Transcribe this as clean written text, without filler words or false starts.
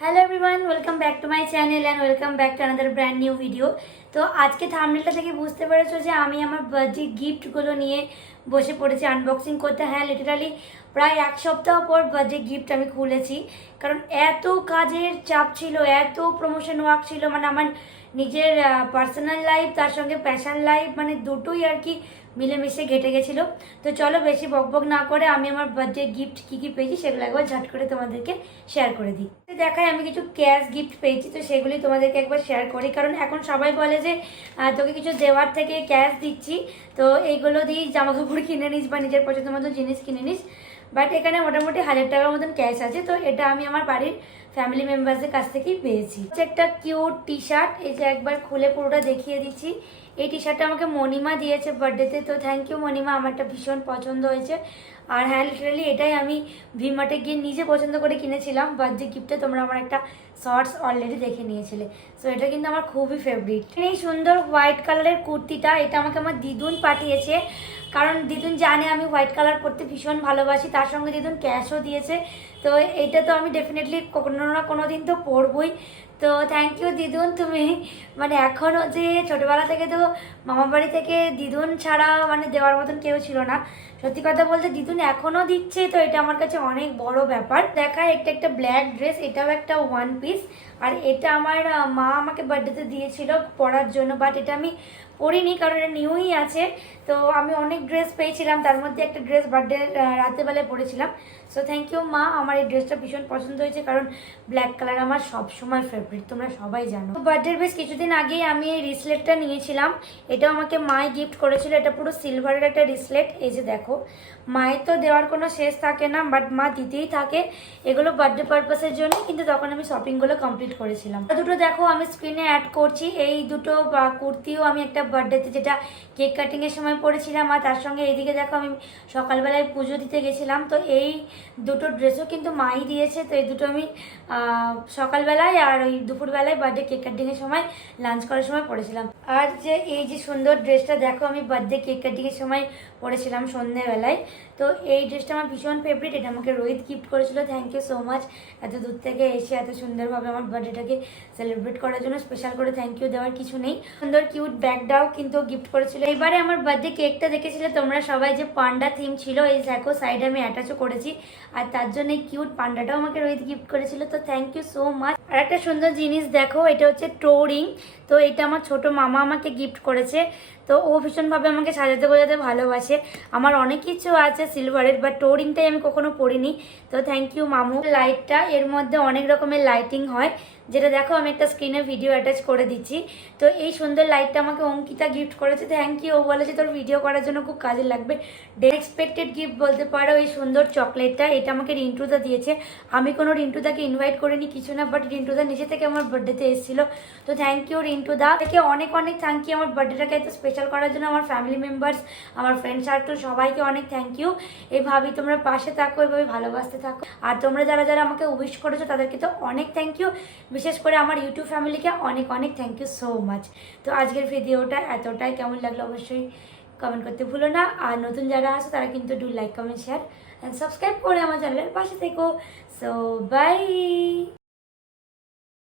Hello everyone, welcome back to my channel and welcome back to another brand new video. তো আজকে থাম্বনেলটা থেকে বুঝতে পেরেছো যে আমি আমার বার্থডে গিফটগুলো নিয়ে বসে পড়েছি আনবক্সিং করতে। হ্যাঁ, লিটারালি প্রায় এক সপ্তাহ পর বার্থডে গিফট আমি খুলেছি, কারণ এত কাজের চাপ ছিল, এত প্রমোশন ওয়ার্ক ছিল, মানে আমার নিজের পার্সোনাল লাইফ তার সঙ্গে প্যাশন লাইফ মানে দুটোই আর কি মিলেমিশে ঘেটে গেছিলো। তো চলো বেশি বকবক না করে আমি আমার বার্থডে গিফট কী কী পেয়েছি সেগুলো একবার ঝট করে তোমাদেরকে শেয়ার করে দিই। দেখায় আমি কিছু ক্যাশ গিফট পেয়েছি, তো সেগুলি তোমাদেরকে একবার শেয়ার করি, কারণ এখন সবাই বলে যে তোকে কিছু দেওয়ার থেকে ক্যাশ দিচ্ছি, তো এইগুলো দিয়েই জামা কাপড় কিনে নিস বা নিজের পছন্দ মতো জিনিস কিনে নিস। বাট এখানে মোটামুটি 1000 টাকার মতন ক্যাশ আছে, তো এটা আমি আমার বাড়ির ফ্যামিলি মেম্বার্সের কাছ থেকেই পেয়েছি। একটা কিউট টি শার্ট, এই যে একবার খুলে পুরোটা দেখিয়ে দিচ্ছি। এই টি শার্টটা আমাকে মণিমা দিয়েছে বার্থডেতে, তো থ্যাংক ইউ মণিমা, আমারটা ভীষণ পছন্দ হয়েছে। আর হ্যাঁ, লিটারালি এটাই আমি ভিমার্টে গিয়ে নিজে পছন্দ করে কিনেছিলাম বার্থডে গিফটে। তোমরা আমার একটা শর্টস অলরেডি দেখে নিয়েছিলে, সো এটা কিন্তু আমার খুবই ফেভারিট। এই সুন্দর হোয়াইট কালারের কুর্তিটা, এটা আমাকে আমার দিদুন পাঠিয়েছে, কারণ দিদুন জানে আমি হোয়াইট কালার পরতে ভীষণ ভালোবাসি, তার সঙ্গে দিদুন ক্যাশও দিয়েছে। তো এটা তো আমি ডেফিনেটলি কোনো না কোনো দিন তো পরবই। তো থ্যাংক ইউ দিদুন, তুমি মানে এখনও যে ছোটোবেলা থেকে তো মামা বাড়ি থেকে দিদুন ছাড়া মানে দেওয়ার মতন কেউ ছিল না। সত্যি কথা বলতে দিদুন এখনও দিচ্ছে, তো এটা আমার কাছে অনেক বড় ব্যাপার। দেখায় একটা ব্ল্যাক ড্রেস, এটাও একটা ওয়ান পিস, আর এটা আমার মা আমাকে বার্থডেতে দিয়েছিল পরার জন্য, বাট এটা আমি পরিনি কারণ এটা নিউই আছে। তো আমি অনেক ড্রেস পেয়েছিলাম, তার মধ্যে একটা ড্রেস বার্থডে রাত্রেবেলায় পরেছিলাম। সো থ্যাংক ইউ মা, আমার এই ড্রেসটা ভীষণ পছন্দ হয়েছে, কারণ ব্ল্যাক কালার আমার সবসময় ফেভারিট, তোমরা সবাই জানো। বার্থডের বেশ কিছুদিন আগেই আমি এই রিসলেটটা নিয়েছিলাম, এটাও আমাকে মাই গিফট করেছিল। এটা পুরো সিলভারের একটা রিসলেট, এই যে দেখো। মায়ের তো দেওয়ার কোনো শেষ থাকে না, বাট মা দিতেই থাকে এগুলো বার্থডে পারপাসের জন্য, কিন্তু তখন আমি শপিংগুলো কমপ্লিট করেছিলাম। দুটো দেখো আমি স্ক্রিনে অ্যাড করছি, এই দুটো কুর্তিও আমি একটা বার্থডেতে যেটা কেক কাটিংয়ের সময় পরেছিলাম, আর তার সঙ্গে এইদিকে দেখো আমি সকালবেলায় পুজো দিতে গেছিলাম, তো এই দুটো ড্রেসও কিন্তু মাই দিয়েছে। তো এই দুটো আমি সকালবেলায় আর ওই দুপুরবেলায় বার্থডে কেক কাটিংয়ের সময় লাঞ্চ করার সময় পরেছিলাম। আর যে এই যে সুন্দর ড্রেসটা দেখো আমি বার্থডে কেক কাটিংয়ের সময় পরেছিলাম সন্ধ্যেবেলায়, তো এই ড্রেসটা আমার ভীষণ ফেভারিট। এটা আমাকে রোহিত গিফট করেছিল, থ্যাংক ইউ সো মাচ। এত দূর থেকে এসে এত সুন্দরভাবে আমার বার্থডেটাকে সেলিব্রেট করার জন্য স্পেশাল করে থ্যাংক ইউ দেওয়ার কিছু নেই। সুন্দর কিউট ব্যাগটাও কিন্তু গিফট করেছিল। এবারে আমার বার্থডে কেকটা দেখেছিলে তোমরা সবাই, যে পান্ডা থিম ছিল, এই দেখো সাইডে আমি অ্যাটাচও করেছি, আর তার জন্য এই কিউট পান্ডাটাও আমাকে রোহিত গিফট করেছিল, তো থ্যাংক ইউ সো মাচ। আর একটা সুন্দর জিনিস দেখো, এটা হচ্ছে টো রিং, তো এটা আমার ছোট মামা আমাকে গিফট করেছে। তো ও ভীষণভাবে আমাকে সাজাতে গোজাতে ভালোবাসে। আমার অনেক কিছু আছে সিলভারের, বাট টো রিংটাই আমি কখনো পরিনি, তো থ্যাংক ইউ মামু। লাইটটা, এর মধ্যে অনেক রকমের লাইটিং হয়, যেটা দেখো আমি একটা স্ক্রিনে ভিডিও অ্যাটাচ করে দিচ্ছি। তো এই সুন্দর লাইটটা আমাকে অঙ্কিতা গিফট করেছে, থ্যাংক ইউ। ও বলেছে তোর ভিডিও করার জন্য খুব কাজে লাগবে। এক্সপেক্টেড গিফট বলতে পারো এই সুন্দর চকলেটটা, এটা আমাকে রিন্টুদা দিয়েছে। আমি কোনো রিন্টুদাকে ইনভাইট করিনি কিছু না, বাট রিন্টুদা নিজে থেকে আমার বার্থডেতে এসেছিলো, তো থ্যাংক ইউ রিন্টুদা। থেকে অনেক অনেক থ্যাংক ইউ আমার বার্থডেটাকে এত স্পেশাল করার জন্য। আমার ফ্যামিলি মেম্বার্স, আমার ফ্রেন্ড সার্কেল সবাইকে অনেক থ্যাংক ইউ। এইভাবেই তোমরা পাশে থাকো, এভাবে ভালোবাসতে থাকো। আর তোমরা যারা যারা আমাকে উইশ করেছো তাদেরকে তো অনেক থ্যাংক ইউ, বিশেষ করে আমার ইউটিউব ফ্যামিলিকে অনেক অনেক থ্যাংক ইউ সো মাচ। তো আজকের ভিডিওটা এতটাই, কেমন লাগলো অবশ্যই কমেন্ট করতে ভুলো না। আর নতুন যারা আছে তারা কিন্তু do like comment share and subscribe করে আমার চ্যানেলের পাশে থেকো। So by.